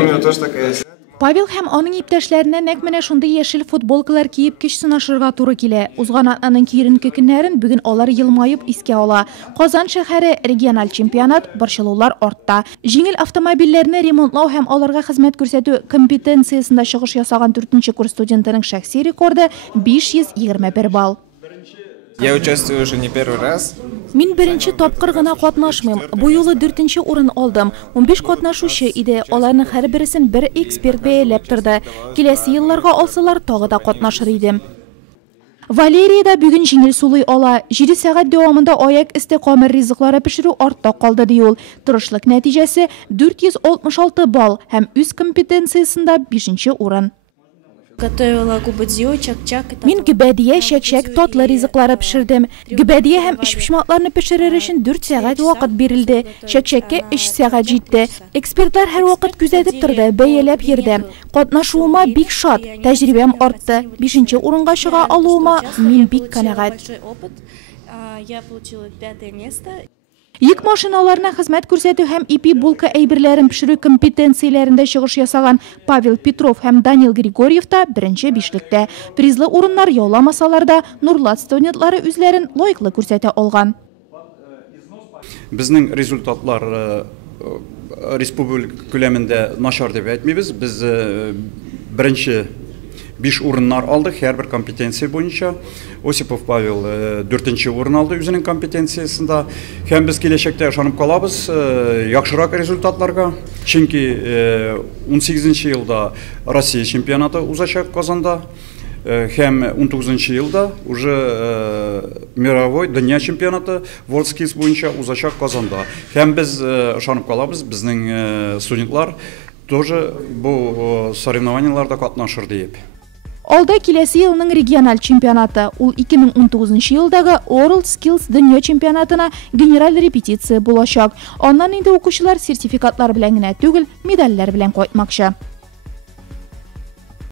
у него тоже такая есть. Павел һәм аның иптәшләренә нәкъ менә шундый яшел футболкалар киеп көч сынашырга туры килә. Узган атнаның киеренке көннәрен бүген алар елмаеп искә ала. Казан шәһәре региональ чемпионат, борчылулар артта. Җиңел автомобильләрне ремонтлау һәм аларга хезмәт күрсәтү компетенциясендә чыгыш ясаган 4-нче курс студентының шәхси рекорды 521 балл. Я участвую уже не первый раз. Мин беренче тапкыр гына катнашмыйм. Бу юлы 4-нче урын алдым. 15 катнашучы иде. Аларның һәр берсен бер эксперт бәяләп торды. Киләсе елларга алсалар тагы да катнашыр идем. Валерия да бүген җиңел сулый ала. 7 сәгать дәвамында аяк өсте камыр ризыклары пешерү артта калды ди ул. Тырышлык нәтиҗәсе 466 балл һәм үз компетенциясендә 5-нче урын. Готовила губадьё, чак-чак. Мин гүбәдия, шәк-шәк, татлы ризыклары пешердем. Гүбәдия һәм эшпишмакларны пешерер өчен 4 сәгать вакыт бирелде. Шәк-шәккә 3 сәгать җитте. Экспертлар һәр вакыт күзәтеп торды, бәяләп йөрде. Катнашуыма бик шат, тәҗрибәм артты. 5-нче урынга чыга алуыма мин бик канәгать. Я получила 5-е место. Йөк машиналарына хезмәт күрсәтү һәм ипи булка әйберләрен пешерү компетенцияләрендә чыгыш ясаган Павел Петров һәм Данил Григорьев та беренче бишлектә. Призлы урыннар яуламасалар да, Нурлат студентлары үзләрен лаеклы күрсәтә алган. Безнең результатлар республика күләмендә начар дип әйтмибез. Без беренче 5 урыннар алдык һәр бер компетенция буенча. Осипов Павел 4-нче урын алды үзенең компетенциясендә. Һәм без киләчәктә ышанып калабыз яхшырак результатларга. Чөнки 18-нче елда Россия чемпионаты узачак Казанда. Һәм 19-нче елда уже мировой дөнья чемпионаты World Skills буенча узачак Казанда. Һәм без ышанып калабыз, безнең студентлар тоже бу соревнованияларда катнашыр дип. Алда киләсе елның региональ чемпионаты. Ул 2019 елдагы World Skills дөнья чемпионатына генераль репетиция булачак. Аннан инде укучылар сертификатлар белән генә түгел, медальләр белән кайтмакчы.